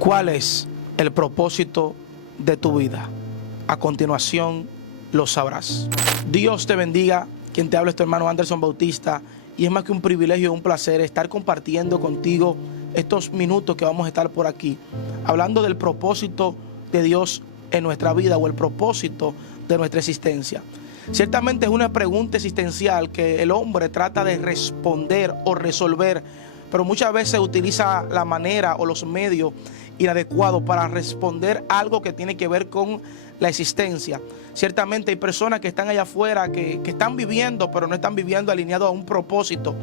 ¿Cuál es el propósito de tu vida? A continuación lo sabrás. Dios te bendiga. Quien te habla es tu hermano Anderson Bautista, y es más que un privilegio y un placer estar compartiendo contigo estos minutos que vamos a estar por aquí, hablando del propósito de Dios en nuestra vida, o el propósito de nuestra existencia. Ciertamente es una pregunta existencial que el hombre trata de responder o resolver, pero muchas veces utiliza la manera o los medios inadecuados para responder algo que tiene que ver con la existencia. Ciertamente hay personas que están allá afuera que están viviendo, pero no están viviendo alineados a un propósito.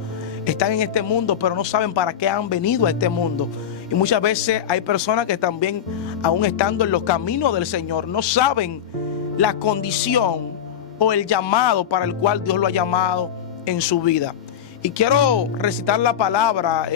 Están en este mundo, pero no saben para qué han venido a este mundo. Y muchas veces hay personas que también, aún estando en los caminos del Señor, no saben la condición o el llamado para el cual Dios lo ha llamado en su vida. Y quiero recitar la palabra,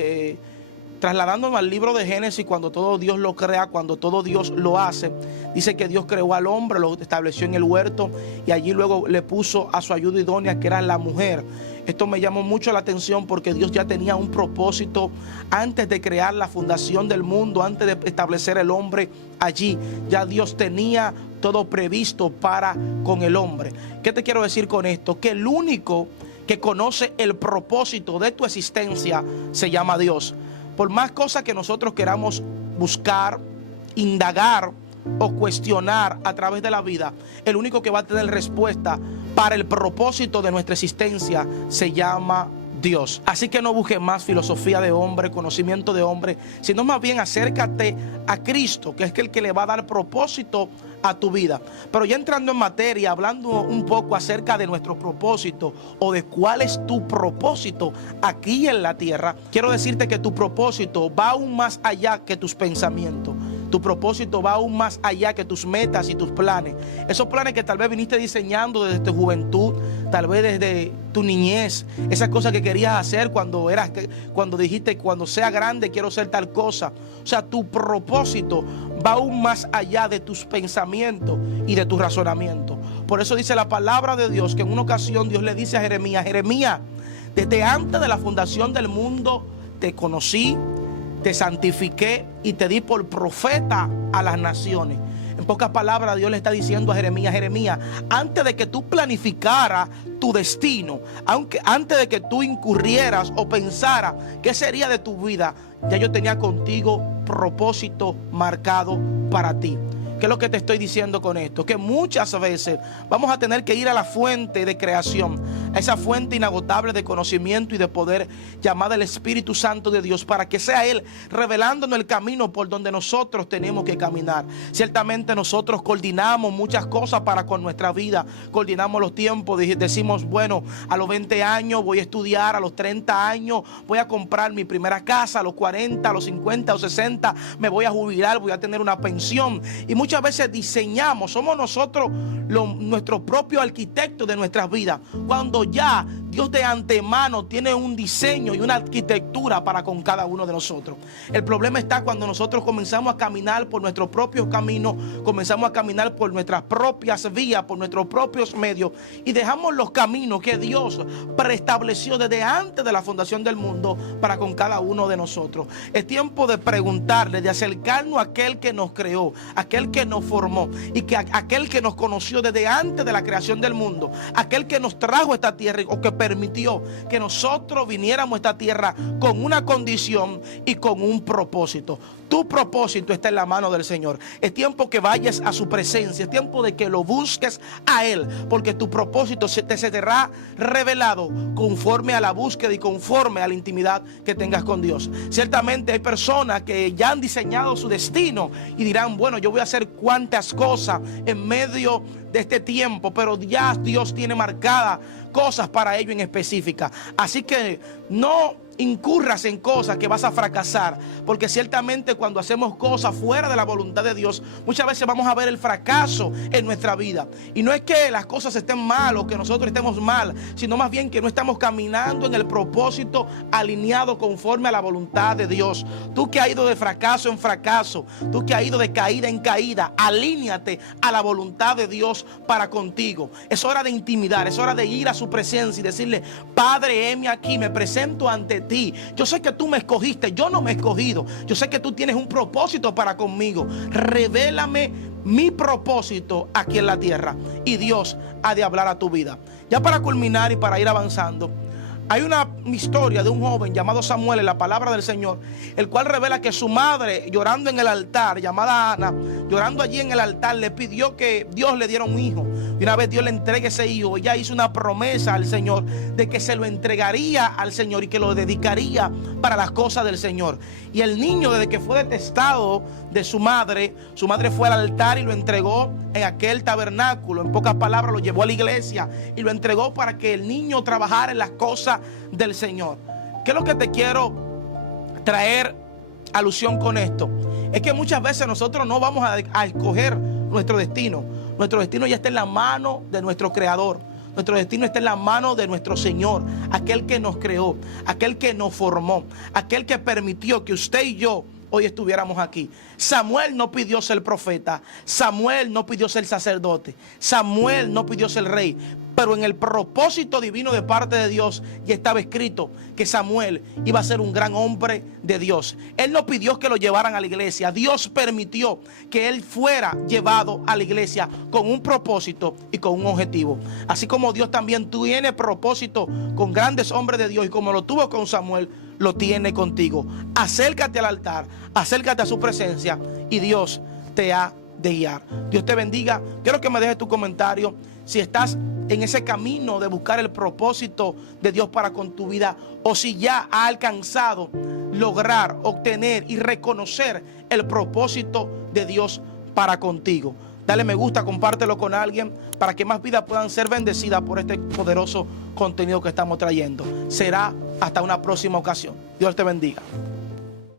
trasladándome al libro de Génesis, cuando todo Dios lo crea, cuando todo Dios lo hace. Dice que Dios creó al hombre, lo estableció en el huerto, y allí luego le puso a su ayuda idónea, que era la mujer. Esto me llamó mucho la atención porque Dios ya tenía un propósito antes de crear la fundación del mundo, antes de establecer el hombre allí. Ya Dios tenía todo previsto para con el hombre. ¿Qué te quiero decir con esto? Que el único que conoce el propósito de tu existencia se llama Dios. Por más cosas que nosotros queramos buscar, indagar o cuestionar a través de la vida, el único que va a tener respuesta para el propósito de nuestra existencia se llama Dios. Así que no busques más filosofía de hombre, conocimiento de hombre, sino más bien acércate a Cristo, que es el que le va a dar propósito a tu vida. Pero ya entrando en materia, hablando un poco acerca de nuestro propósito, o de cuál es tu propósito aquí en la tierra, quiero decirte que tu propósito va aún más allá que tus pensamientos. Tu propósito va aún más allá que tus metas y tus planes. Esos planes que tal vez viniste diseñando desde tu juventud, tal vez desde tu niñez. Esas cosas que querías hacer cuando dijiste, cuando sea grande quiero ser tal cosa. O sea, tu propósito va aún más allá de tus pensamientos y de tus razonamientos. Por eso dice la palabra de Dios que en una ocasión Dios le dice a Jeremías: Jeremías, desde antes de la fundación del mundo te conocí, te santifiqué y te di por profeta a las naciones. En pocas palabras, Dios le está diciendo a Jeremías: Jeremías, antes de que tú planificaras tu destino, antes de que tú incurrieras o pensaras qué sería de tu vida, ya yo tenía contigo propósito marcado para ti. ¿Qué es lo que te estoy diciendo con esto? Que muchas veces vamos a tener que ir a la fuente de creación, a esa fuente inagotable de conocimiento y de poder llamada el Espíritu Santo de Dios, para que sea Él revelándonos el camino por donde nosotros tenemos que caminar. Ciertamente nosotros coordinamos muchas cosas para con nuestra vida, coordinamos los tiempos, decimos, bueno, a los 20 años voy a estudiar, a los 30 años voy a comprar mi primera casa, a los 40, a los 50 o 60 me voy a jubilar, voy a tener una pensión. Y muchas veces diseñamos, somos nosotros nuestro propio arquitecto de nuestras vidas, cuando ya Dios de antemano tiene un diseño y una arquitectura para con cada uno de nosotros. El problema está cuando nosotros comenzamos a caminar por nuestros propios caminos, comenzamos a caminar por nuestras propias vías, por nuestros propios medios, y dejamos los caminos que Dios preestableció desde antes de la fundación del mundo para con cada uno de nosotros. Es tiempo de preguntarle, de acercarnos a aquel que nos creó, aquel que nos formó, y que aquel que nos conoció desde antes de la creación del mundo, aquel que nos trajo a esta tierra o que permitió que nosotros viniéramos a esta tierra con una condición y con un propósito. Tu propósito está en la mano del Señor. Es tiempo que vayas a su presencia, es tiempo de que lo busques a Él, porque tu propósito se te será revelado conforme a la búsqueda y conforme a la intimidad que tengas con Dios. Ciertamente hay personas que ya han diseñado su destino y dirán, bueno, yo voy a hacer cuantas cosas en medio de este tiempo, pero ya Dios tiene marcadas cosas para ello en específica. Así que no incurras en cosas que vas a fracasar, porque ciertamente cuando hacemos cosas fuera de la voluntad de Dios, muchas veces vamos a ver el fracaso en nuestra vida. Y no es que las cosas estén mal o que nosotros estemos mal, sino más bien que no estamos caminando en el propósito alineado conforme a la voluntad de Dios. Tú que has ido de fracaso en fracaso, tú que has ido de caída en caída, alíñate a la voluntad de Dios para contigo. Es hora de intimidar, es hora de ir a su presencia y decirle: Padre, heme aquí, me presento ante de ti. Yo sé que tú me escogiste, yo no me he escogido. Yo sé que tú tienes un propósito para conmigo. Revélame mi propósito aquí en la tierra. Y Dios ha de hablar a tu vida. Ya para culminar y para ir avanzando, hay una historia de un joven llamado Samuel en la palabra del Señor, el cual revela que su madre, llorando en el altar, llamada Ana, llorando allí en el altar, le pidió que Dios le diera un hijo. Y una vez Dios le entregue ese hijo, ella hizo una promesa al Señor de que se lo entregaría al Señor y que lo dedicaría para las cosas del Señor. Y el niño, desde que fue detestado de su madre fue al altar y lo entregó en aquel tabernáculo. En pocas palabras, lo llevó a la iglesia y lo entregó para que el niño trabajara en las cosas del Señor. ¿Qué es lo que te quiero traer alusión con esto? Es que muchas veces nosotros no vamos a escoger nuestro destino. Nuestro destino ya está en la mano de nuestro Creador. Nuestro destino está en la mano de nuestro Señor, aquel que nos creó, aquel que nos formó, aquel que permitió que usted y yo hoy estuviéramos aquí. Samuel no pidió ser profeta, Samuel no pidió ser sacerdote, Samuel no pidió ser rey, pero en el propósito divino de parte de Dios ya estaba escrito que Samuel iba a ser un gran hombre de Dios. Él no pidió que lo llevaran a la iglesia, Dios permitió que él fuera llevado a la iglesia con un propósito y con un objetivo. Así como Dios también tiene propósito con grandes hombres de Dios, y como lo tuvo con Samuel, lo tiene contigo. Acércate al altar, acércate a su presencia y Dios te ha de guiar. Dios te bendiga. Quiero que me dejes tu comentario si estás en ese camino de buscar el propósito de Dios para con tu vida, o si ya has alcanzado lograr, obtener y reconocer el propósito de Dios para contigo. Dale me gusta, compártelo con alguien para que más vidas puedan ser bendecidas por este poderoso contenido que estamos trayendo. Será hasta una próxima ocasión. Dios te bendiga.